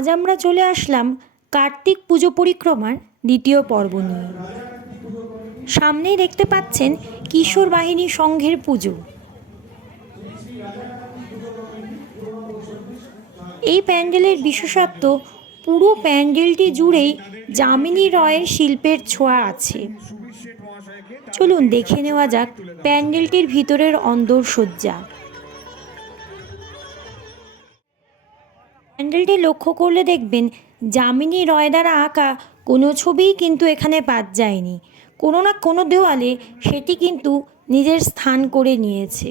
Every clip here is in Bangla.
আজ আমরা চলে আসলাম কার্তিক পুজো পরিক্রমার দ্বিতীয় পর্ব নিয়ে। সামনেই দেখতে পাচ্ছেন কিশোর বাহিনী সংঘের পুজো। এই প্যান্ডেলের বিশেষত্ব, পুরো প্যান্ডেলটি জুড়েই যামিনী রয়ের শিল্পের ছোঁয়া আছে। চলুন দেখে নেওয়া যাক প্যান্ডেলটির ভিতরের অন্দরসজ্জা। প্যান্ডেলটি লক্ষ্য করলে দেখবেন যামিনী রয় দ্বারা আঁকা কোনো ছবিই কিন্তু এখানে বাদ যায়নি। কোনো না কোনো দেওয়ালে সেটি কিন্তু নিজের স্থান করে নিয়েছে।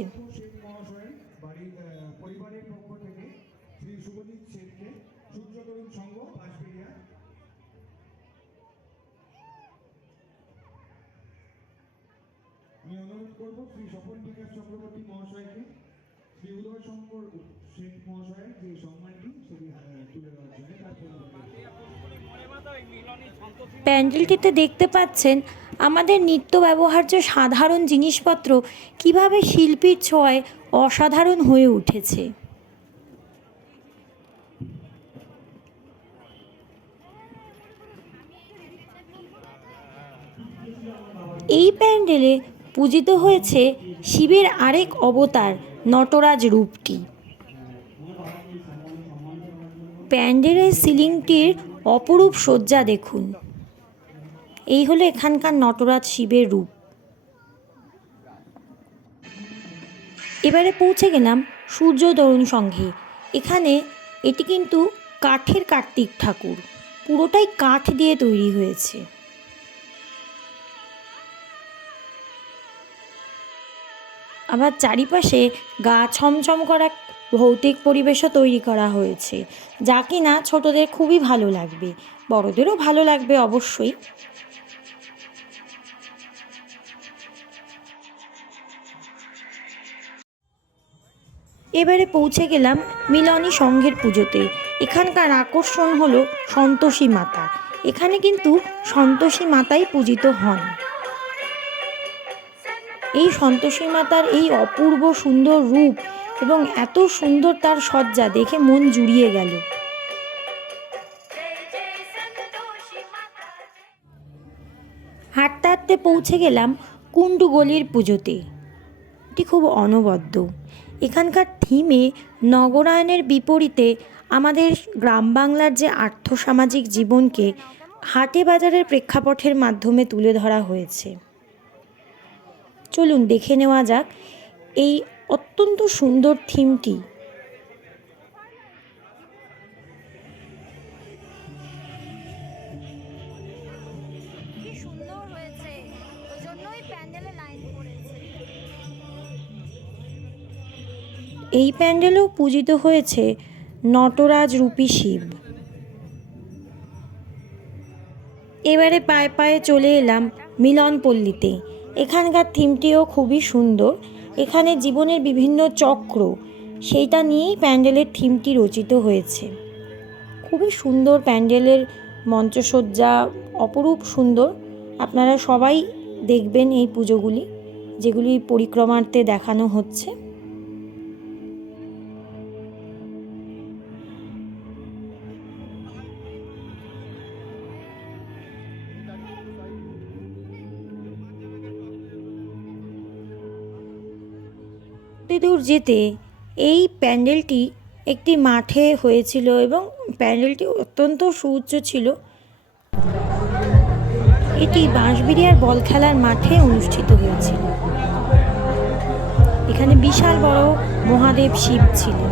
আমি অনুরোধ করব শ্রী স্বপন বিকাশ চক্রবর্তী মহাশয়কে শ্রী উদয় শঙ্কর শেঠ মহাশয়ের যে সম্মানটি সেটি তুলে দেওয়ার জন্য। প্যান্ডেলটিতে দেখতে পাচ্ছেন আমাদের নিত্য ব্যবহার্য সাধারণ জিনিসপত্র কিভাবে শিল্পীর ছোঁয়ায় অসাধারণ হয়ে উঠেছে। এই প্যান্ডেলে পূজিত হয়েছে শিবের আরেক অবতার নটরাজ রূপটি। প্যান্ডেলের সিলিংটির অপরূপ সজ্জা দেখুন। এই হলো এখানকার নটরাজ শিবের রূপ। এবারে পৌঁছে গেলাম সূর্য তরুণ সংঘে। এখানে এটি কিন্তু কাঠের কার্তিক ঠাকুর, পুরোটাই কাঠ দিয়ে তৈরি হয়েছে। আবার চারিপাশে গা ছমছম করা ভৌতিক পরিবেশও তৈরি করা হয়েছে, যা কিনা ছোটদের খুবই ভালো লাগবে, বড়দেরও ভালো লাগবে অবশ্যই। এবারে পৌঁছে গেলাম মিলনী সংঘের পুজোতে। এখানকার আকর্ষণ হলো সন্তোষী মাতা। এখানে কিন্তু সন্তোষী মাতাই পূজিত হন। এই সন্তোষী মাতার এই অপূর্ব সুন্দর রূপ এবং এত সুন্দর তার সজ্জা দেখে মন জুড়িয়ে গেল। হাঁটতে হাঁটতে পৌঁছে গেলাম কুণ্ডুগলির পুজোতে। এটি খুব অনবদ্য। এখানকার থিমে নগরায়নের বিপরীতে আমাদের গ্রাম বাংলার যে আর্থসামাজিক জীবনকে হাটে বাজারের প্রেক্ষাপটের মাধ্যমে তুলে ধরা হয়েছে। চলুন দেখে নেওয়া যাক এই অত্যন্ত সুন্দর থিমটি। এই প্যান্ডেলেও পূজিত হয়েছে নটরাজ রূপী শিব। এবারে পায়ে পায়ে চলে এলাম মিলনপল্লীতে। এখানকার থিমটিও খুবই সুন্দর। এখানে জীবনের বিভিন্ন চক্র, সেইটা নিয়েই প্যান্ডেলের থিমটি রচিত হয়েছে। খুবই সুন্দর প্যান্ডেলের মঞ্চসজ্জা, অপরূপ সুন্দর। আপনারা সবাই দেখবেন এই পুজোগুলি, যেগুলি পরিক্রমার্থে দেখানো হচ্ছে। দূর যেতে এই প্যান্ডেলটি একটি মাঠে হয়েছিল এবং প্যান্ডেলটি অত্যন্ত সুউচ্চ ছিল। এটি বাঁশবেড়িয়ার বল খেলার মাঠে অনুষ্ঠিত হয়েছিল। এখানে বিশাল বড় মহাদেব শিব ছিলেন।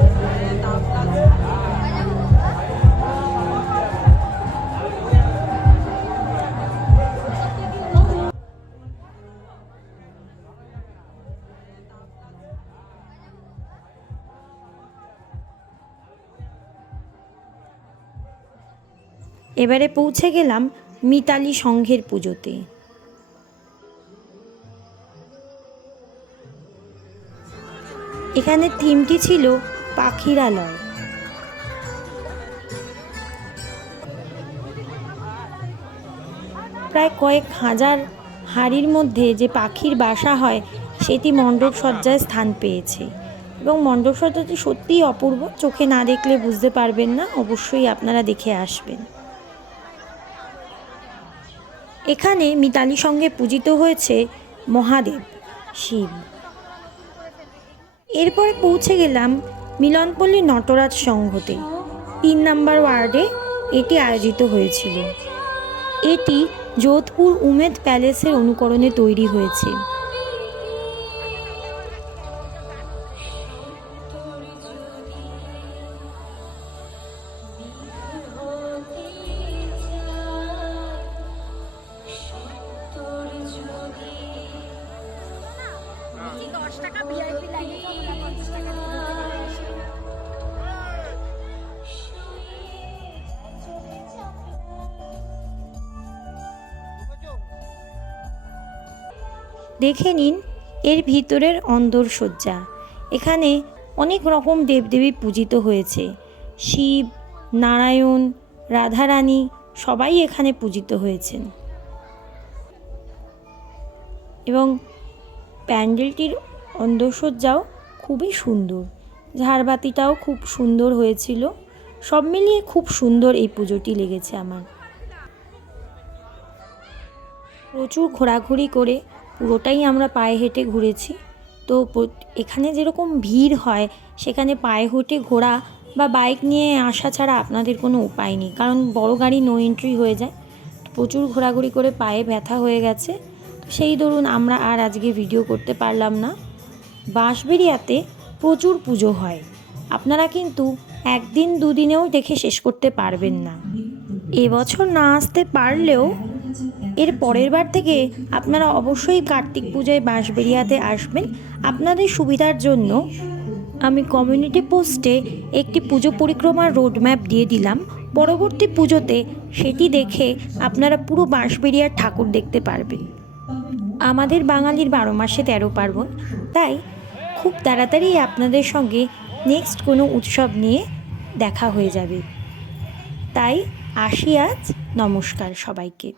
এবারে পৌঁছে গেলাম মিতালি সংঘের পুজোতে। এখানে থিমটি ছিল পাখিরালয়। প্রায় কয়েক হাজার হাড়ির মধ্যে যে পাখির বাসা হয় সেটি মণ্ডপ সজ্জায় স্থান পেয়েছে এবং মণ্ডপ সজ্জাটি সত্যিই অপূর্ব, চোখে না দেখলে বুঝতে পারবেন না, অবশ্যই আপনারা দেখে আসবেন। এখানে মিতালির সঙ্গে পূজিত হয়েছে মহাদেব শিব। এরপরে পৌঁছে গেলাম মিলনপল্লী নটরাজ সংঘতে। 3 নম্বর ওয়ার্ডে এটি আয়োজিত হয়েছিল। এটি যোধপুর উমেদ প্যালেসের অনুকরণে তৈরি হয়েছে। দেখে নিন এর ভিতরের অন্দরসজ্জা। এখানে অনেক রকম দেবদেবী পূজিত হয়েছে। শিব, নারায়ণ, রাধারানী সবাই এখানে পূজিত হয়েছেন। এবং প্যান্ডেলটির অন্দরসজ্জাও খুবই সুন্দর, ঝাড়বাতিটাও খুব সুন্দর হয়েছিল। সব মিলিয়ে খুব সুন্দর এই পুজোটি লেগেছে আমার। প্রচুর ঘোরাঘুরি করে পুরোটাই আমরা পায়ে হেঁটে ঘুরেছি। তো এখানে যেরকম ভিড় হয় সেখানে পায়ে হেঁটে ঘোরা বা বাইক নিয়ে আসা ছাড়া আপনাদের কোনো উপায় নেই, কারণ বড় গাড়ি নো এন্ট্রি হয়ে যায়। প্রচুর ঘোরাঘুরি করে পায়ে ব্যথা হয়ে গেছে, সেই দরুন আমরা আর আজকে ভিডিও করতে পারলাম না। বাঁশবেড়িয়াতে প্রচুর পুজো হয়, আপনারা কিন্তু একদিন দুদিনেও দেখে শেষ করতে পারবেন না। এবছর না আসতে পারলেও এর পরের বার থেকে আপনারা অবশ্যই কার্তিক পূজায় বাঁশবেড়িয়াতে আসবেন। আপনাদের সুবিধার জন্য আমি কমিউনিটি পোস্টে একটি পুজো পরিক্রমার রোডম্যাপ দিয়ে দিলাম। পরবর্তী পুজোতে সেটি দেখে আপনারা পুরো বাঁশবেড়িয়ার ঠাকুর দেখতে পারবেন। আমাদের বাঙালির 12 মাসে 13 পার্বণ, তাই খুব তাড়াতাড়ি আপনাদের সঙ্গে নেক্সট কোনো উৎসব নিয়ে দেখা হয়ে যাবে। তাই আসি আজ, নমস্কার সবাইকে।